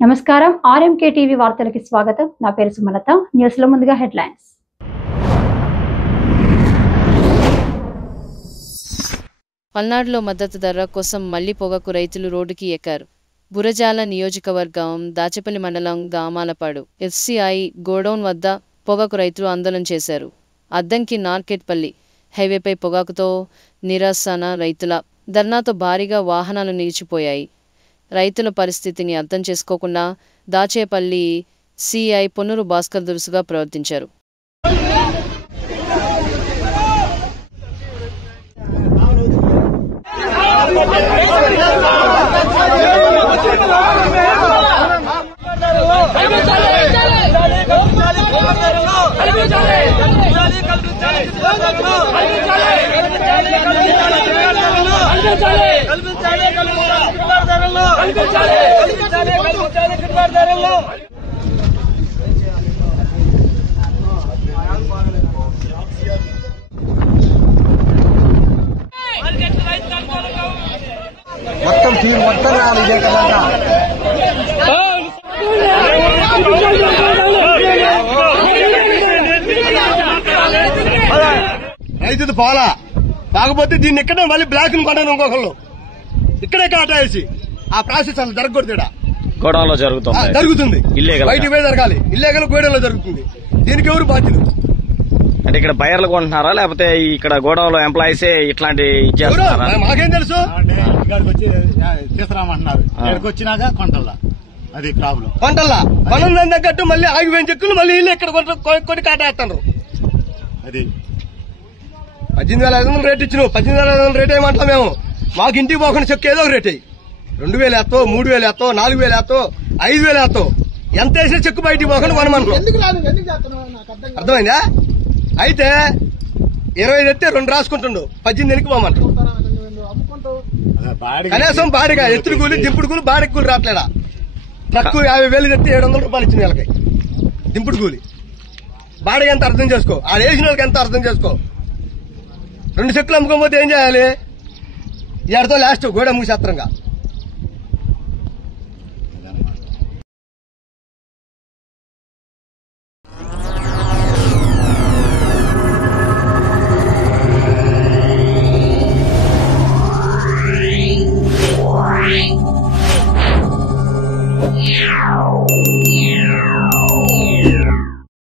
నమస్కారం RMK TV వార్తలకి స్వాగతం. నా పేరు సుమలత. న్యూస్ లో ముందుగా హెడ్లైన్స్. పల్నాడులో మద్దతు ధర కోసం మళ్లీ పొగాకు రైతులు రోడ్డుకి ఎక్కారు. బురజాల నియోజకవర్గం దాచేపల్లి మండలం గామాలపాడు ఎఫ్సిఐ గోడౌన్ వద్ద పొగాకు రైతులు ఆందోళన చేశారు. అద్దంకి నార్కెట్పల్లి హైవేపై పొగాకుతో నిరసన రైతుల ధర్నాతో భారీగా వాహనాలు నిలిచిపోయాయి. రైతుల పరిస్థితిని అర్థం చేసుకోకుండా దాచేపల్లి సిఐ పొన్నూరు భాస్కర్ దురుసుగా ప్రవర్తించారు. మొత్తం టీం మొత్తం ఇదే కదా. రైతుది పోలా కాకపోతే దీన్ని ఇక్కడే మళ్ళీ బ్లాక్ ని కొన్నాను ఇంకొకళ్ళు ఇక్కడే కాటేసి ఆ ప్రాసెస్ అసలు జరగకూడదు. గోడౌన్లో జరుగుతుంది బయట పోయి జరగాలి. ఇల్లీగల్ గోడౌన్లో జరుగుతుంది. దీనికి ఎవరు బాధ్యులు? అంటే ఇక్కడ బయర్లు కొంటున్నారా లేకపోతే ఇక్కడ గోడౌన్లో ఎంప్లాయీసే ఇట్లాంటి మాకేం తెలుసు. వచ్చి తీసుకురామంటున్నారు. ఇక్కడికి వచ్చినాక కొంటల్లా అది ప్రాబ్లం. కొంటల్లా కొనం తగ్గట్టు మళ్ళీ ఆగిపోయిన చెక్కులు మళ్ళీ ఇల్లు ఇక్కడ కొన్ని కాటేస్తున్నారు. అది 18,500 రేట్ ఇచ్చినావు. 18,500 రేట్ ఏమంటా మేము. మాకు ఇంటికి పోకుండా చెక్కు ఏదో ఒక రేట్ అయ్యి 2,000 వేస్తావు, 3,000 వేస్తావు, 4,000 వేస్తావు, 5,000 వేస్తావు. ఎంత వేసినా చెక్కు బయటికి పోకుండా కొనమంటున్నాం. అర్థమైందా? అయితే 20 ఎత్తే 2 రాసుకుంటుండు. 18 ఎనికి పోమంటారు. కనీసం బాడిగా ఎత్తుడు కూలి దింపుడు కూలి బాడికి కూలి రావట్లేడా? ట్రక్కు 50,000 ఎత్తే 700 రూపాయలు ఇచ్చింది వీళ్ళకి దింపుడు కూలి. బాడిగా ఎంత అర్థం చేసుకో. ఆ వేసిన వాళ్ళకి ఎంత అర్థం చేసుకో. 2 చెక్కులు అమ్ముకోకపోతే ఏం చేయాలి? ఎడతో లాస్ట్ గోడ మూసేత్రంగా